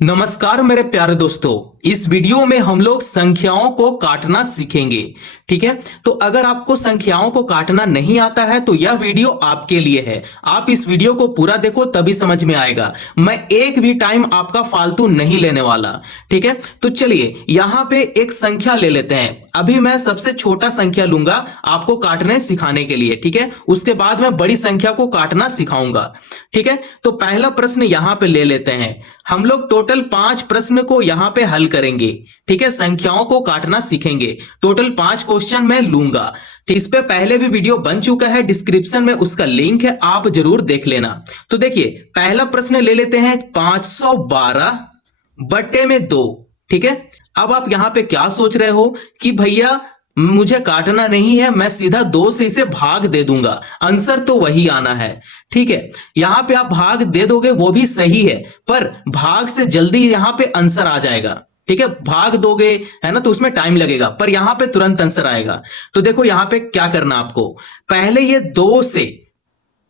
नमस्कार मेरे प्यारे दोस्तों। इस वीडियो में हम लोग संख्याओं को काटना सीखेंगे। ठीक है, तो अगर आपको संख्याओं को काटना नहीं आता है तो यह वीडियो आपके लिए है। आप इस वीडियो को पूरा देखो तभी समझ में आएगा। मैं एक भी टाइम आपका फालतू नहीं लेने वाला। ठीक है, तो चलिए यहां पे एक संख्या ले लेते हैं। अभी मैं सबसे छोटा संख्या लूंगा आपको काटने सिखाने के लिए। ठीक है, उसके बाद मैं बड़ी संख्या को काटना सिखाऊंगा। ठीक है, तो पहला प्रश्न यहां पे ले लेते हैं। हम लोग टोटल 5 प्रश्न को यहां पे हल करेंगे। ठीक है, संख्याओं को काटना सीखेंगे। टोटल 5 क्वेश्चन मैं लूंगा। ठीक, इस पे पहले भी वीडियो बन चुका है, डिस्क्रिप्शन में उसका लिंक है, आप जरूर देख लेना। तो देखिए पहला प्रश्न ले लेते हैं 512 बट्टे में 2। ठीक है, अब आप यहां पे क्या सोच रहे हो कि भैया मुझे काटना नहीं है, मैं सीधा 2 से इसे भाग दे दूंगा, आंसर तो वही आना है। ठीक है, यहां पे आप भाग दे दोगे वो भी सही है, पर भाग से जल्दी यहां पे आंसर आ जाएगा। ठीक है, भाग दोगे है ना तो उसमें टाइम लगेगा, पर यहां पे तुरंत आंसर आएगा। तो देखो यहां पे क्या करना आपको, पहले ये 2 से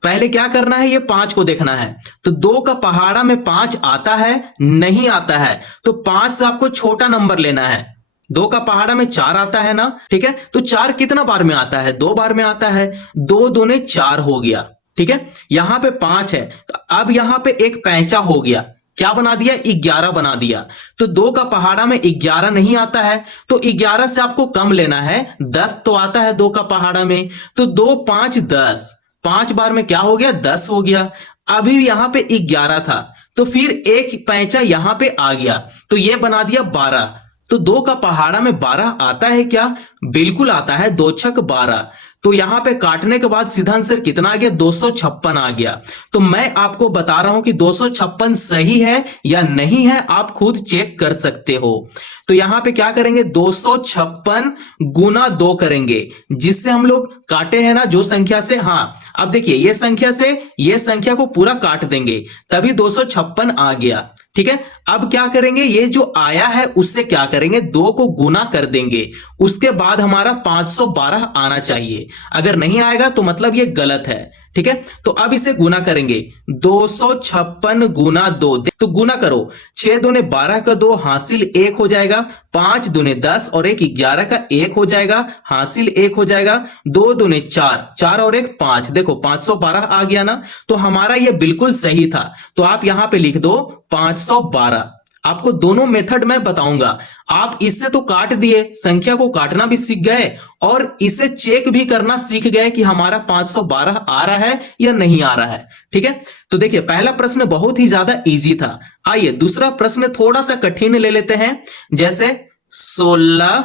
पहले क्या करना है, ये 5 को देखना है। तो 2 का पहाड़ा में 5 आता है नहीं आता है, तो 5 से आपको छोटा नंबर लेना है। 2 का पहाड़ा में 4 आता है ना। ठीक है, तो 4 कितना बार में आता है, 2 बार में आता है। 2 दूने 4 हो गया। ठीक है, यहां पे 5 है, तो अब यहां पे एक पैंचा हो गया, क्या बना दिया, 11 बना दिया। तो 2 का पहाड़ा में 11 नहीं आता है, तो 11 से आपको कम लेना है। 10 तो आता है 2 का पहाड़ा में, तो 2 5 10, 5 बार में क्या हो गया, 10 हो गया। अभी यहां पे 11 था, तो फिर एक पैंचा यहां पे आ गया, तो ये बना दिया 12। तो 2 का पहाड़ा में 12 आता है क्या, बिल्कुल आता है, 2 छक 12। तो यहां पे काटने के बाद सीधा आंसर कितना आ गया, 256 आ गया। तो मैं आपको बता रहा हूं कि 256 सही है या नहीं है, आप खुद चेक कर सकते हो। तो यहां पे क्या करेंगे, 256 गुना 2 करेंगे, जिससे हम लोग काटे हैं ना जो संख्या से। हाँ, अब देखिए ये संख्या से ये संख्या को पूरा काट देंगे, तभी 256 आ गया। ठीक है, अब क्या करेंगे, ये जो आया है उससे क्या करेंगे, 2 को गुना कर देंगे, उसके बाद हमारा 512 आना चाहिए। अगर नहीं आएगा तो मतलब ये गलत है। ठीक है, तो अब इसे गुना करेंगे, 256 गुना 2। तो गुना करो, 6 दूने 12 का 2 हासिल 1 हो जाएगा, 5 दूने 10 और 1 11 का 1 हो जाएगा, हासिल 1 हो जाएगा। 2 दूने 4, 4 और 1 5, देखो 512 आ गया ना। तो हमारा ये बिल्कुल सही था। तो आप यहां पे लिख दो 512। आपको दोनों मेथड मैं बताऊंगा। आप इससे तो काट दिए, संख्या को काटना भी सीख गए और इसे चेक भी करना सीख गए कि हमारा 512 आ रहा है या नहीं आ रहा है। ठीक है, तो देखिए पहला प्रश्न बहुत ही ज्यादा इजी था। आइए दूसरा प्रश्न थोड़ा सा कठिन ले लेते हैं, जैसे 16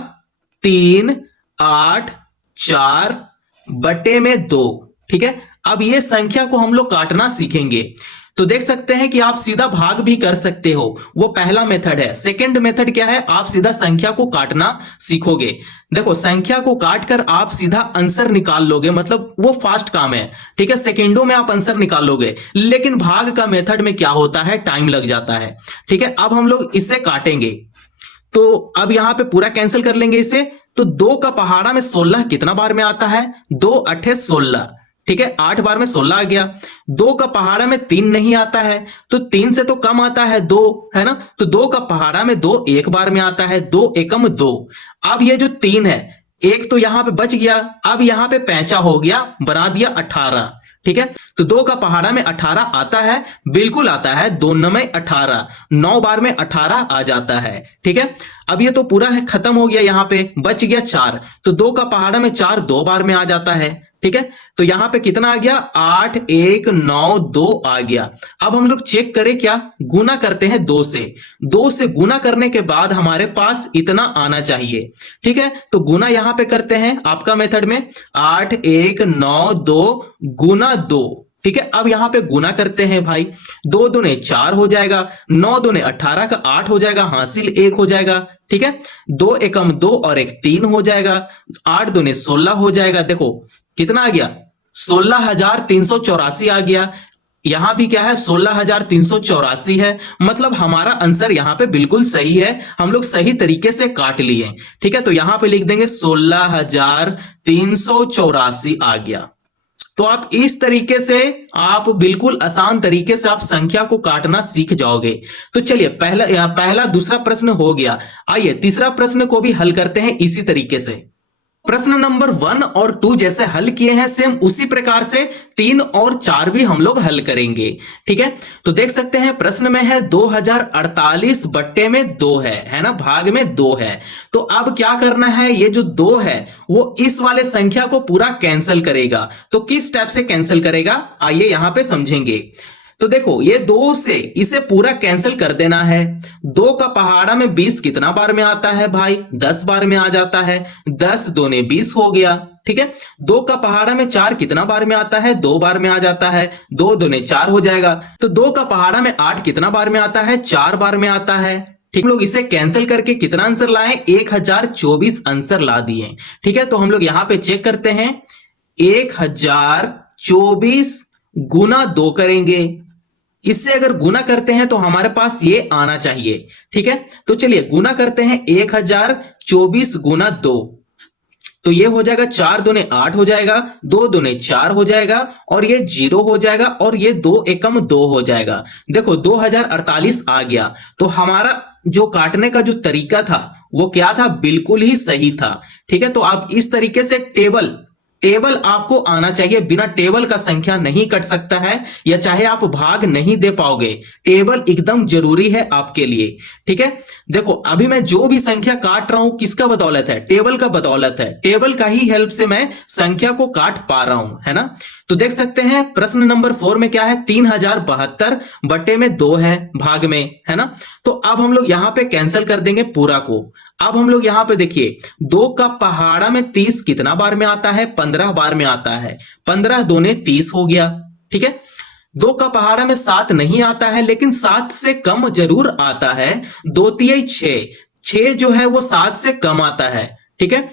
3 8 4 बटे में 2। ठीक है, अब ये संख्या को हम लोग काटना सीखेंगे। तो देख सकते हैं कि आप सीधा भाग भी कर सकते हो, वो पहला मेथड है। सेकंड मेथड क्या है, आप सीधा संख्या को काटना सीखोगे। देखो संख्या को काटकर आप सीधा आंसर निकाल लोगे, मतलब वो फास्ट काम है। ठीक है, सेकंडों में आप आंसर निकाल लोगे, लेकिन भाग का मेथड में क्या होता है, टाइम लग जाता है। ठीक है, अब हम लोग इसे काटेंगे, तो अब यहां पे पूरा कैंसिल कर लेंगे इसे। तो 2 का पहाड़ा में 16 कितना बार में आता है, 2 8 16। ठीक है, 8 बार में 16 आ गया। 2 का पहाड़ा में 3 नहीं आता है, तो 3 से तो कम आता है 2, है ना। तो 2 का पहाड़ा में 2 एक बार में आता है, 2 एकम 2। अब ये जो 3 है, एक तो यहां पे बच गया, अब यहां पे पैंचा हो गया, बना दिया 18। ठीक है, तो 2 का पहाड़ा में 18 आता है, बिल्कुल आता है, 2 9 18, 9 बार में 18 आ जाता है। ठीक है, अब ये तो पूरा है, खत्म हो गया, यहां पे बच गया 4। तो 2 का पहाड़ा में 4 2 बार में आ जाता है। ठीक है, तो यहां पे कितना आ गया, 8 1 9 2 आ गया। अब हम लोग चेक करें, क्या गुना करते हैं 2 से। 2 से गुना करने के बाद हमारे पास इतना आना चाहिए। ठीक है, तो गुना यहां पे करते हैं आपका मेथड में, 8 1 9 2 गुना 2। ठीक है, अब यहां पे गुना करते हैं भाई, 2 दूने 4 हो जाएगा, 9 दूने 18 का 8 हो जाएगा, हासिल 1 हो जाएगा। ठीक है, 2 एकम 2 और 1 3 हो जाएगा, 8 दूने 16 हो जाएगा। देखो कितना आ गया, 16,384 आ गया। यहां भी क्या है, 16,384 है, मतलब हमारा आंसर यहां पे बिल्कुल सही है, हम लोग सही तरीके से काट लिए। ठीक है, तो यहां पे लिख देंगे 16,384 आ गया। तो आप इस तरीके से आप बिल्कुल आसान तरीके से आप संख्या को काटना सीख जाओगे। तो चलिए पहला दूसरा प्रश्न हो गया। आइए तीसरा प्रश्न को भी हल करते हैं इसी तरीके से। प्रश्न नंबर 1 और 2 जैसे हल किए हैं सेम उसी प्रकार से 3 और 4 भी हम लोग हल करेंगे। ठीक है, तो देख सकते हैं प्रश्न में है 2048 बट्टे में 2 है ना, भाग में 2 है। तो अब क्या करना है, ये जो 2 है वो इस वाले संख्या को पूरा कैंसिल करेगा। तो किस स्टेप से कैंसिल करेगा आइए यहां पे समझेंगे। तो देखो ये 2 से इसे पूरा कैंसिल कर देना है। 2 का पहाड़ा में 20 कितना बार में आता है भाई, 10 बार में आ जाता है। 10 दूने 20 हो गया। ठीक है, 2 का पहाड़ा में 4 कितना बार में आता है, 2 बार में आ जाता है। 2 दूने 4 हो जाएगा। तो 2 का पहाड़ा में 8 कितना बार में आता है, 4 बार में आता है। ठीक, लोग इसे कैंसिल करके कितना आंसर लाए, 1024 आंसर ला दिए। ठीक है, तो हम लोग यहां पे चेक करते हैं 1024 गुना 2 करेंगे। इससे अगर गुना करते हैं तो हमारे पास ये आना चाहिए। ठीक है, तो चलिए गुना करते हैं 1024 गुना 2, तो ये हो जाएगा 4 दूने 8 हो जाएगा, 2 दूने 4 हो जाएगा और ये 0 हो जाएगा और ये 2 एकम 2 हो जाएगा। देखो 2048 आ गया। तो हमारा जो काटने का जो तरीका था वो क्या था, बिल्कुल ही सही था। ठीक है, तो आप इस तरीके से टेबल आपको आना चाहिए। बिना टेबल का संख्या नहीं कट सकता है, या चाहे आप भाग नहीं दे पाओगे, टेबल एकदम जरूरी है आपके लिए। ठीक है, देखो अभी मैं जो भी संख्या काट रहा हूं किसका बदौलत है, टेबल का बदौलत है। टेबल का ही हेल्प से मैं संख्या को काट पा रहा हूं, है ना। तो देख सकते हैं प्रश्न नंबर 4 में क्या है, 3072 बटे में 2 है भाग में, है ना। तो अब हम लोग यहां पे कैंसिल कर देंगे पूरा को। अब हम लोग यहां पे देखिए 2 का पहाड़ा में 30 कितना बार में आता है, 15 बार में आता है। 15 दूने 30 हो गया। ठीक है, 2 का पहाड़ा में 7 नहीं आता है, लेकिन 7 से कम जरूर आता है। 2 तिहाई 6 जो है वो 7 से कम आता है। ठीक है,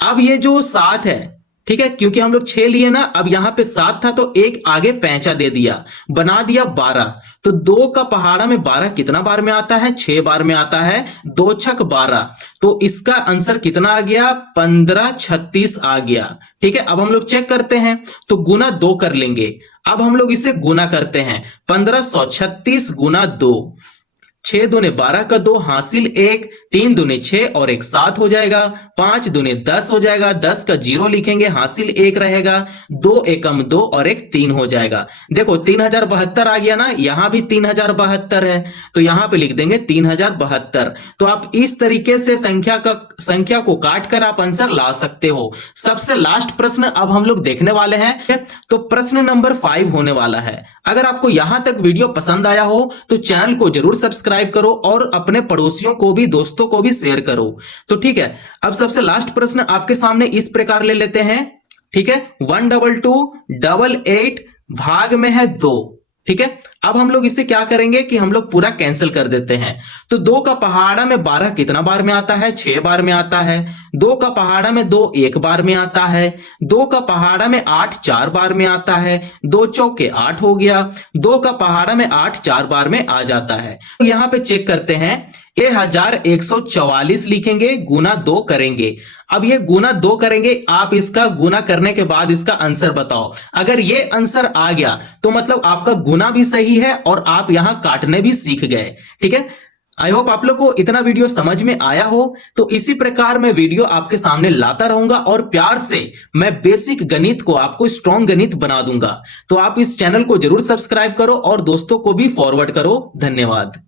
अब ये जो 7 है, ठीक है, क्योंकि हम लोग 6 लिए ना, अब यहां पे 7 था तो एक आगे पैंचा दे दिया, बना दिया 12। तो 2 का पहाड़ा में 12 कितना बार में आता है, 6 बार में आता है। 2 छक 12, तो इसका आंसर कितना आ गया, 1536 आ गया। ठीक है, अब हम लोग चेक करते हैं तो गुना 2 कर लेंगे। अब हम लोग इसे गुना करते हैं, 1536 गुना 2, 6 दूने 12 का 2 हासिल 1, 3 दूने 6 और 1 7 हो जाएगा। 5 दूने 10 हो जाएगा, 10 का 0 लिखेंगे, हासिल 1 रहेगा। 2 एकम 2 और 1 3 हो जाएगा। देखो 3072 आ गया ना, यहां भी 3072 है, तो यहां पे लिख देंगे 3072। तो आप इस तरीके से संख्या को काट कर आप आंसर ला सकते हो। सबसे लास्ट प्रश्न अब हम लोग देखने वाले हैं, तो प्रश्न नंबर 5 होने वाला है। अगर आपको यहां तक वीडियो पसंद आया हो तो चैनल को जरूर सब्सक्राइब करो और अपने पड़ोसियों को भी, दोस्तों को भी शेयर करो। तो ठीक है, अब सबसे लास्ट प्रश्न आपके सामने इस प्रकार ले लेते हैं। ठीक है, 12288 भाग में है 2। ठीक है, अब हम लोग इसे क्या करेंगे कि हम लोग पूरा कैंसिल कर देते हैं। तो 2 का पहाड़ा में 12 कितना बार में आता है, 6 बार में आता है। 2 का पहाड़ा में 2 1 बार में आता है। 2 का पहाड़ा में 8 4 बार में आता है। 2 चौके 8 हो गया। 2 का पहाड़ा में 8 4 बार में आ जाता है। तो यहां पे चेक करते हैं, 1144 लिखेंगे, गुना 2 करेंगे। अब ये गुना 2 करेंगे, आप इसका गुना करने के बाद इसका आंसर बताओ। अगर ये आंसर आ गया तो मतलब आपका गुना भी सही है और आप यहां काटने भी सीख गए। ठीक है, आई होप आप लोग को इतना वीडियो समझ में आया हो। तो इसी प्रकार मैं वीडियो आपके सामने लाता रहूंगा और प्यार से मैं बेसिक गणित को आपको स्ट्रॉन्ग गणित बना दूंगा। तो आप इस चैनल को जरूर सब्सक्राइब करो और दोस्तों को भी फॉरवर्ड करो। धन्यवाद।